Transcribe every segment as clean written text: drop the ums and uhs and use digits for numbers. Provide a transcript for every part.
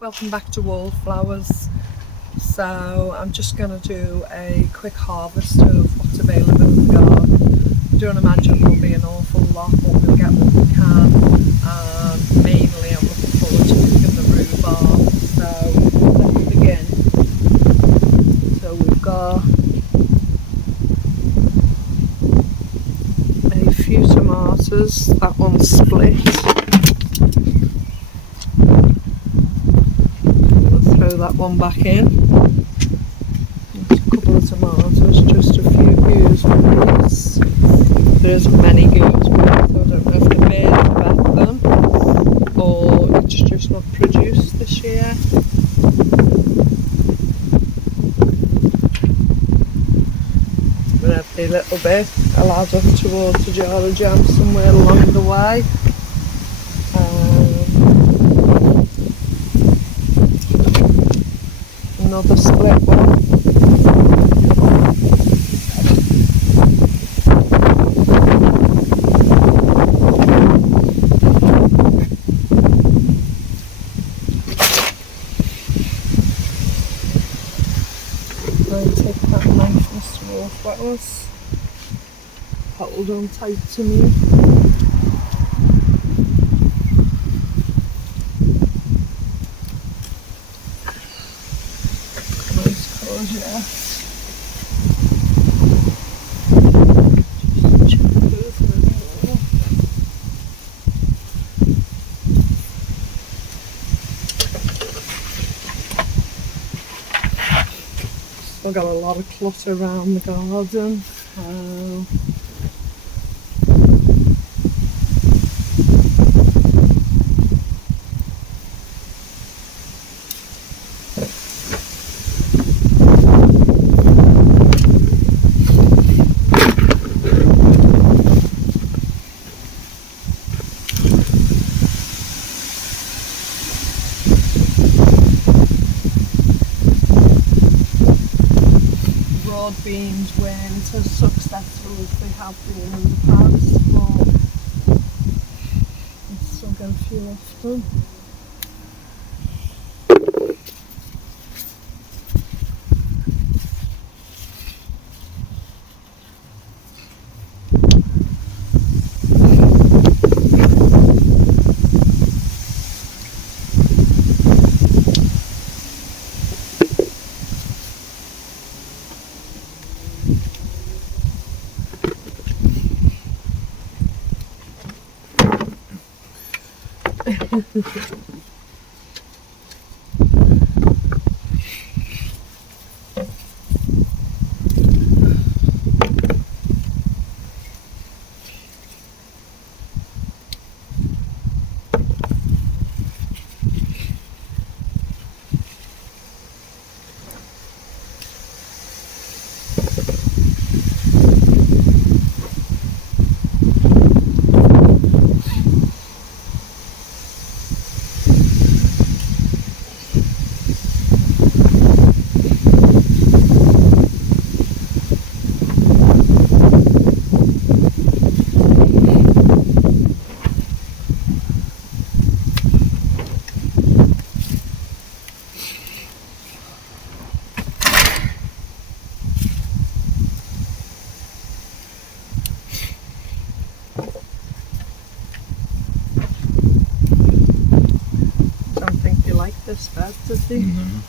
Welcome back to Wallflowers. So I'm just going to do a quick harvest of what's available in the garden. I don't imagine there'll be an awful lot, but we'll get what we can. And mainly I'm looking forward to picking the rhubarb. So let's begin. So we've got a few tomatoes. That one's split. Throw that one back in. There's a couple of tomatoes, just a few gooseberries. There isn't many gooseberries. I don't know if the bear vet them or it's just not produced this year. But every little bit I'll add up towards a jar of jam somewhere along the way. Another split one. I'll take that knife, Mr. Wallflowers. Hold on tight to me. Yeah. Still got a lot of clutter around the garden. Broad beans weren't as successful as they have been in the past, but I still get a few of them. This bad, does he? Mm-hmm.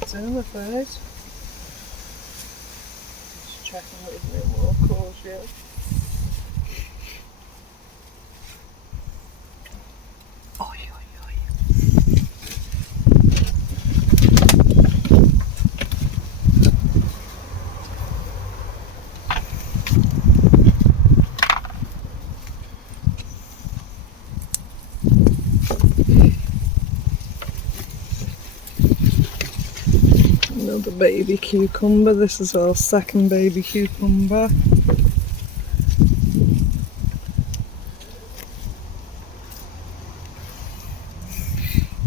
That's in the first. Just checking there's no more calls yet. Oi, oi, oi. baby cucumber. This is our second baby cucumber.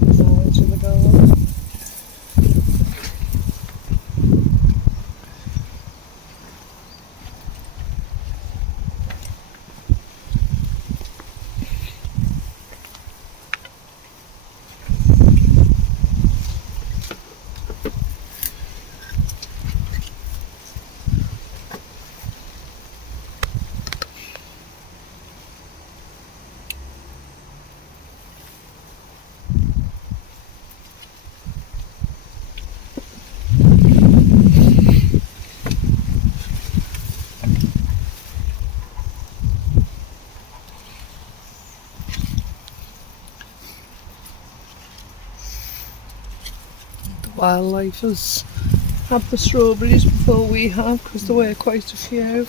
Now into the garden. Wildlifers had the strawberries before we have, because there were quite a few.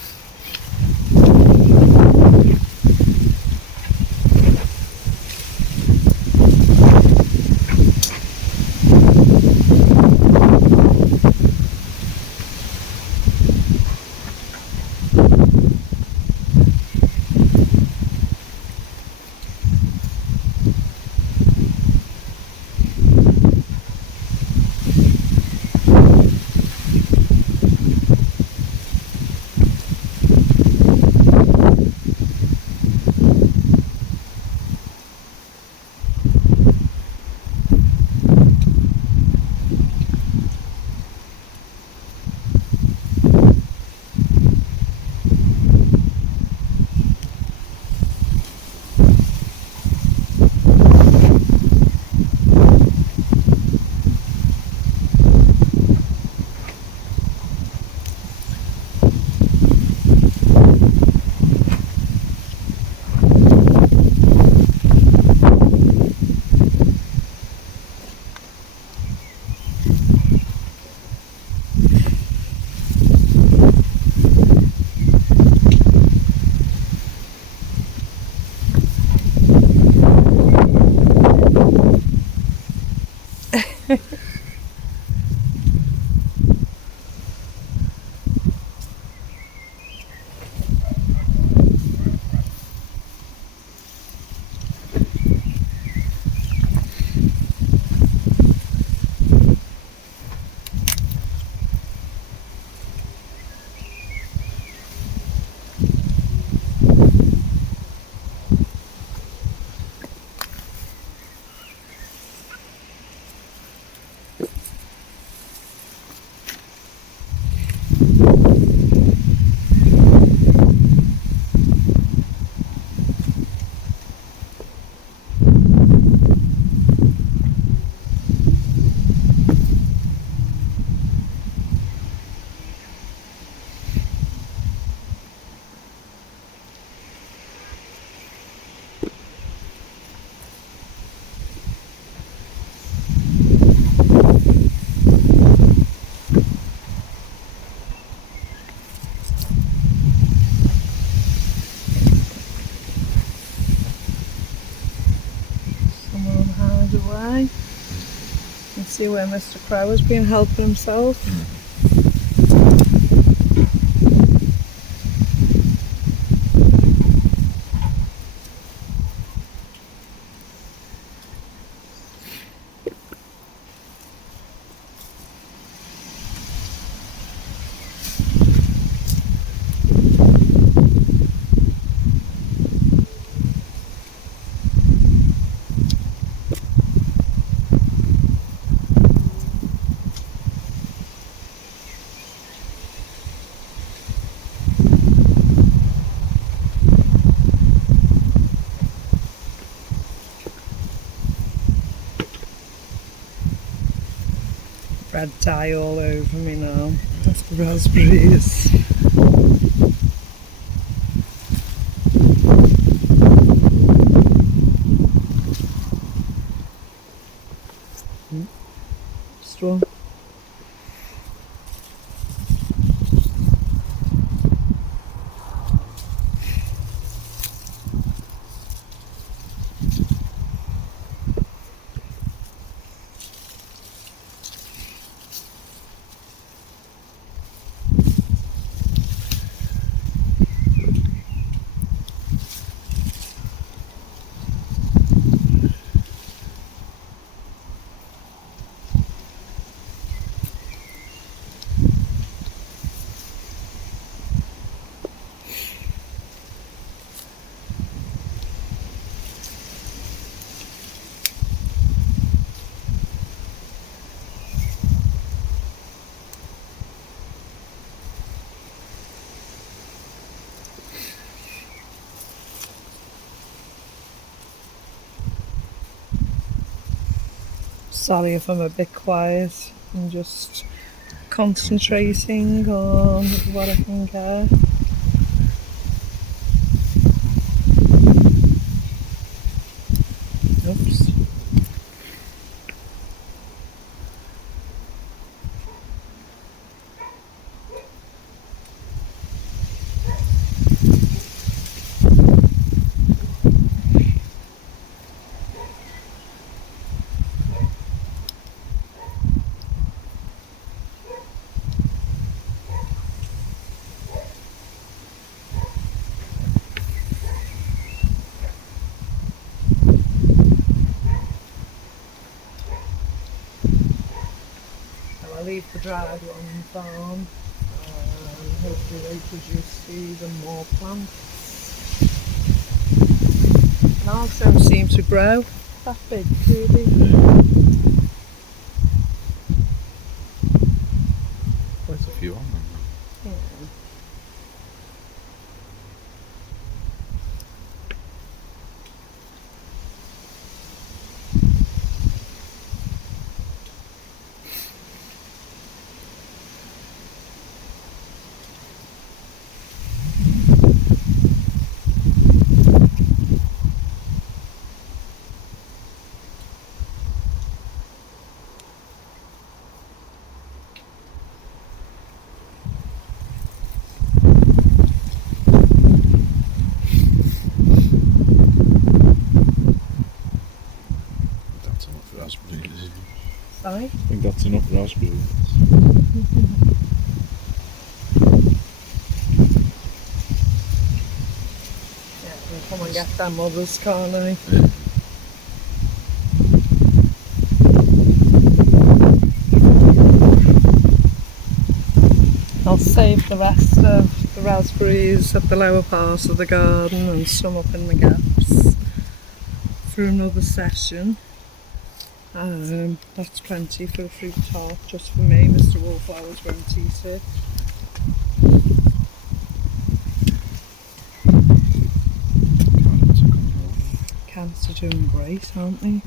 Away. You can see where Mr. Crow has been helping himself. Red dye all over me now. That's the raspberries. Strong. Sorry if I'm a bit quiet. I'm just concentrating on what I can get. Oops. I'll leave the dried ones on, and hopefully they produce even more plants. Now don't seem to grow that big, really. Quite a few on them. Yeah. That's enough raspberries. Sorry? I think that's enough raspberries. Yeah, I can come and get them others, can't I? Yeah. I'll save the rest of the raspberries at the lower part of the garden and some up in the gaps for another session. That's plenty for a fruit tart, just for me. Mr. Wallflowers won't eat it. Carrots are coming along. Carrots are doing great, aren't they?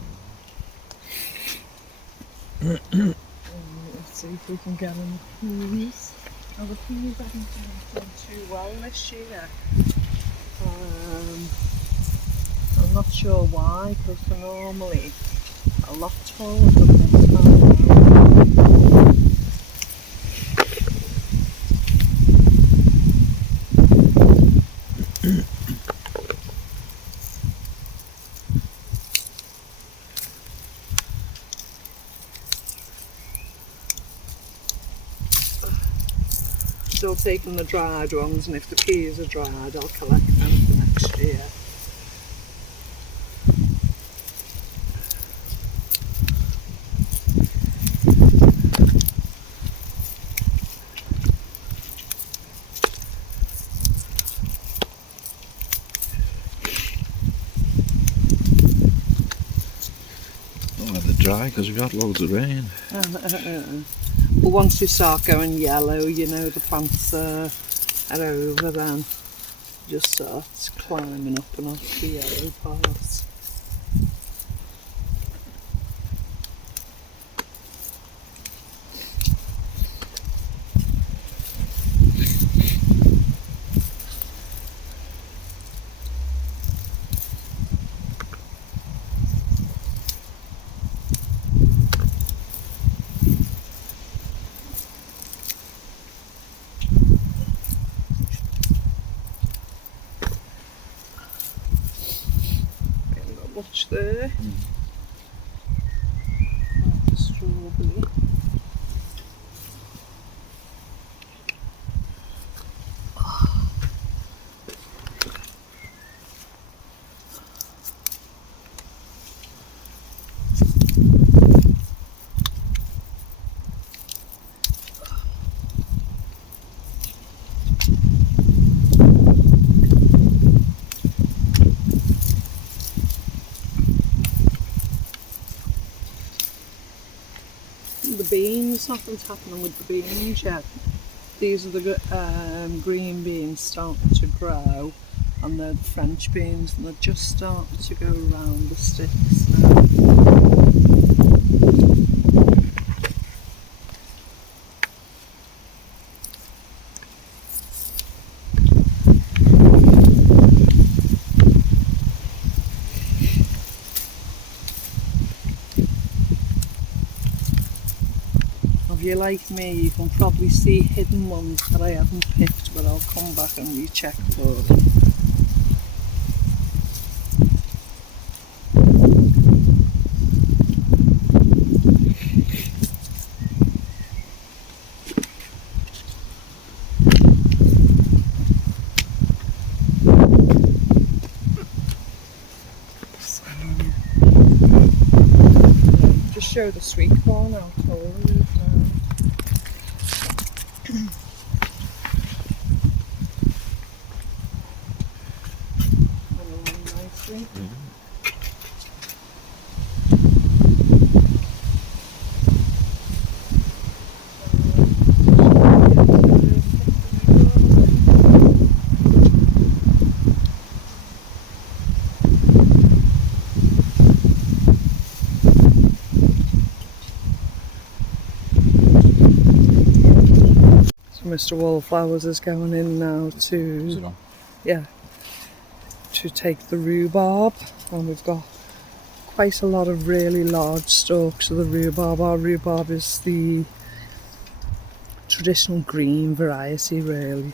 Let's see if we can get them peas. Oh, the peas haven't done too well this year. I'm not sure why, because they're normally a lot taller than this time. Still taking the dried ones, and if the peas are dried, I'll collect them for next year. Oh, they're dry because we've got loads of rain. But once they start going yellow, you know the plants are over then. Just starts climbing up and off the yellow parts. Much there. Oh, strawberry. The beans, nothing's happening with the beans yet. These are the green beans starting to grow, and they're the French beans, and they're just starting to go around the sticks now. If you're like me, you can probably see hidden ones that I haven't picked, but I'll come back and recheck for them. Just show the sweet corn how tall it is now. Nicely. Mr. Wallflowers is going in now to, yeah, to take the rhubarb, and we've got quite a lot of really large stalks of the rhubarb. Our rhubarb is the traditional green variety, really.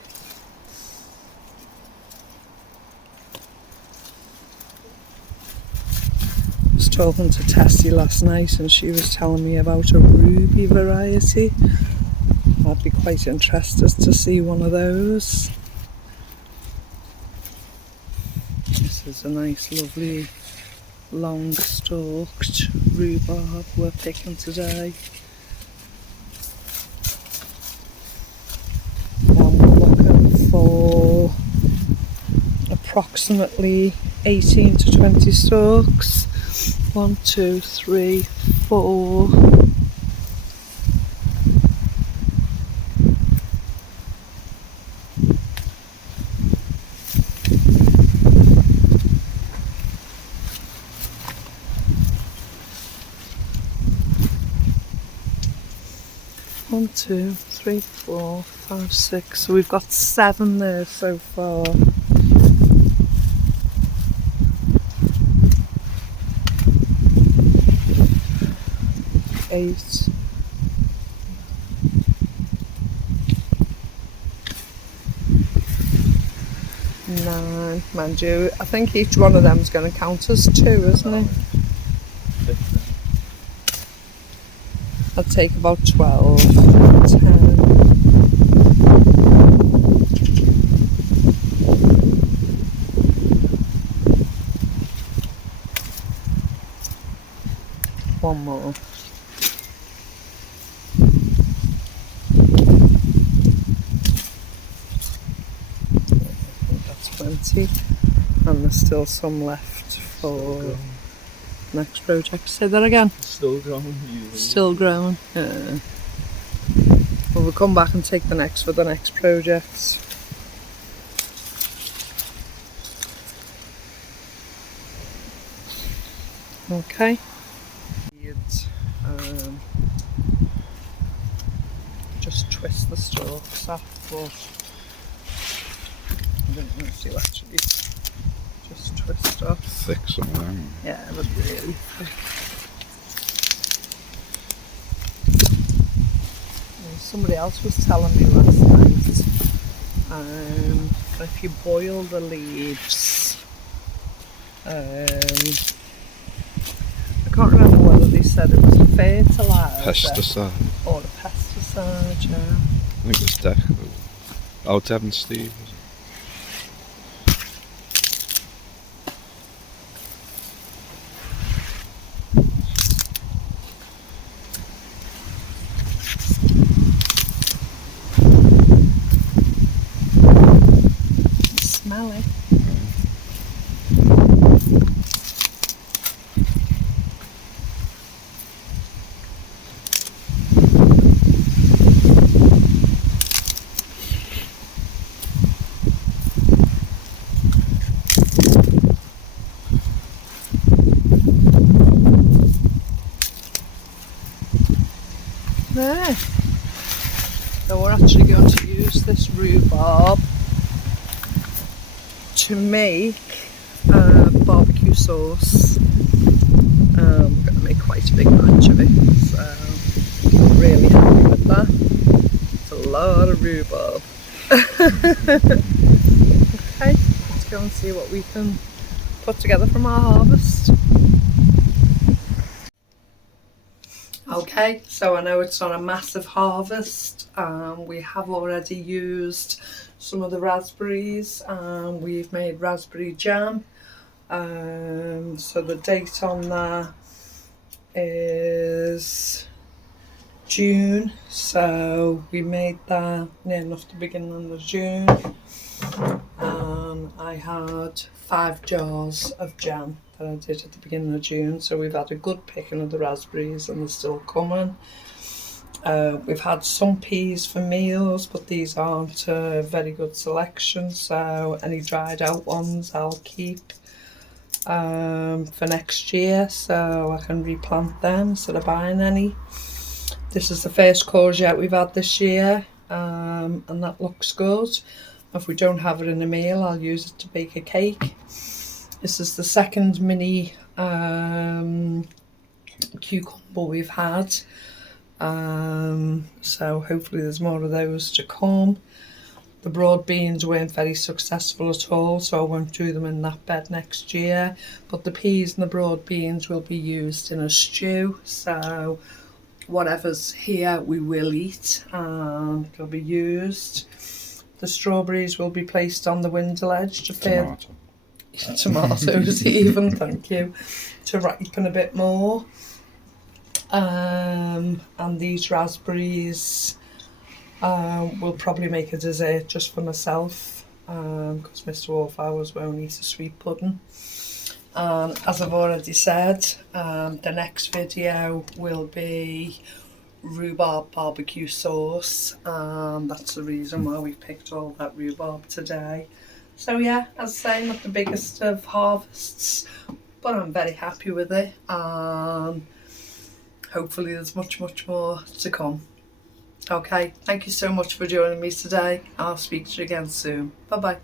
I was talking to Tessie last night and she was telling me about a ruby variety. I'd be quite interested to see one of those. This is a nice, lovely, long stalked rhubarb we're picking today. And we're looking for approximately 18 to 20 stalks. 1, 2, 3, 4. One, 2, 3, 4, 5, 6. So we've got 7 there so far. Eight. 9. Mind you, I think each one of them is going to count as 2, isn't it? I'd take about 12, 10. One more. I think that's 20. And there's still some left for next project. Say that again. Still growing. Still growing. Yeah. Well, we'll come back and take the next for the next project. Okay. Just twist the stalks off, but I don't know if you actually just twist off. Thick somewhere. Yeah, it was really thick. Somebody else was telling me last night, if you boil the leaves, I can't remember whether they said it was a fertiliser Pesticide. or a pesticide, yeah. I think it was definitely out Devon Steve. Smelly. actually going to use this rhubarb to make barbecue sauce. We're going to make quite a big batch of it, so I'm really happy with that. It's a lot of rhubarb. Okay, let's go and see what we can put together from our harvest. Okay, so I know it's not a massive harvest. We have already used some of the raspberries and we've made raspberry jam. So the date on there is June, so we made that near enough the beginning of June. I had 5 jars of jam that I did at the beginning of June, so we've had a good picking of the raspberries and they're still coming. We've had some peas for meals, but these aren't a very good selection, so any dried out ones I'll keep for next year, so I can replant them instead of buying any. This is the first courgette we've had this year, and that looks good. If we don't have it in a meal, I'll use it to bake a cake. This is the second mini cucumber we've had, so hopefully there's more of those to come. The broad beans weren't very successful at all, so I won't do them in that bed next year, but the peas and the broad beans will be used in a stew, so whatever's here we will eat and they'll be used. The strawberries will be placed on the window ledge to feed tomatoes even, thank you, to ripen a bit more. And these raspberries will probably make a dessert just for myself, because Mr. Wallflowers won't eat a sweet pudding. As I've already said, the next video will be rhubarb barbecue sauce, and that's the reason why we picked all that rhubarb today. So yeah, as I say, not the biggest of harvests, but I'm very happy with it, and hopefully there's much more to come. Okay, thank you so much for joining me today. I'll speak to you again soon. Bye bye.